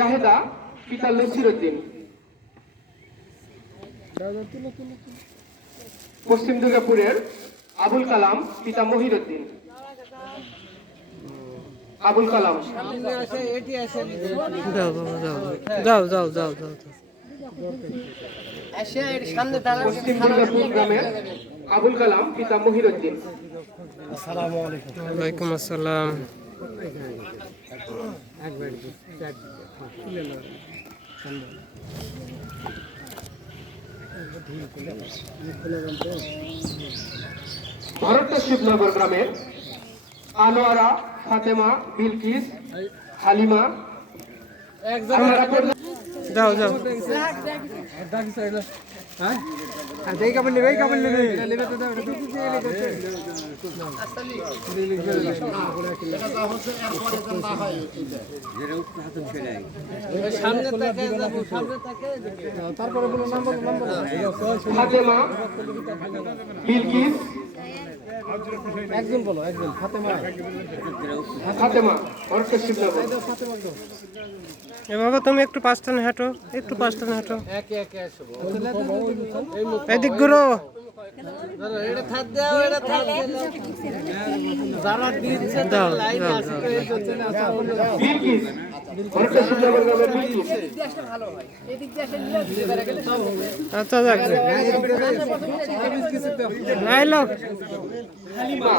জাহেদা, পিতা নসির উদ্দিন। পশ্চিম দুর্গাপুরের আবুল কালাম, পিতা মহির উদ্দিন। আবুল কালাম। যাও যাও যাও যাও। পশ্চিম দুর্গাপুর গ্রামের আবুল কালাম, পিতা মহির উদ্দিন। ওয়ালাইকুম আসসালাম। ভরত শিবনগর গ্রামের আনোয়ারা, ফাতেমা, বিলকিস, হালিমা। যাও যাও। ফাতেমা, বিলকিস, একজন বলো, একজন ফাতেমা। ফাতেমা, ভরত শিবনগর। এ বাবা তুমি একটু পাঁচটানে হাঁটো, একটু পাঁচটানে হাঁটো। এদিক ঘুরো। যাও যাও যাও। বিলকিস, ভরত শিবনগর গ্রামের বিলকিস। আচ্ছা যাক। আইলো। হালিমা,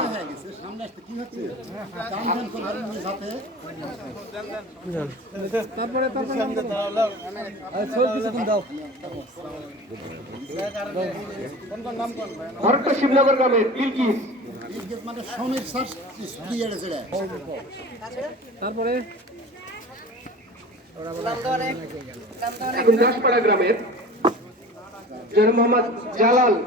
ভরত শিবনগর গ্রামের বিলকিস। তারপরে এখন দাসপাড়া গ্রামের জয় মোহাম্মদ জালাল,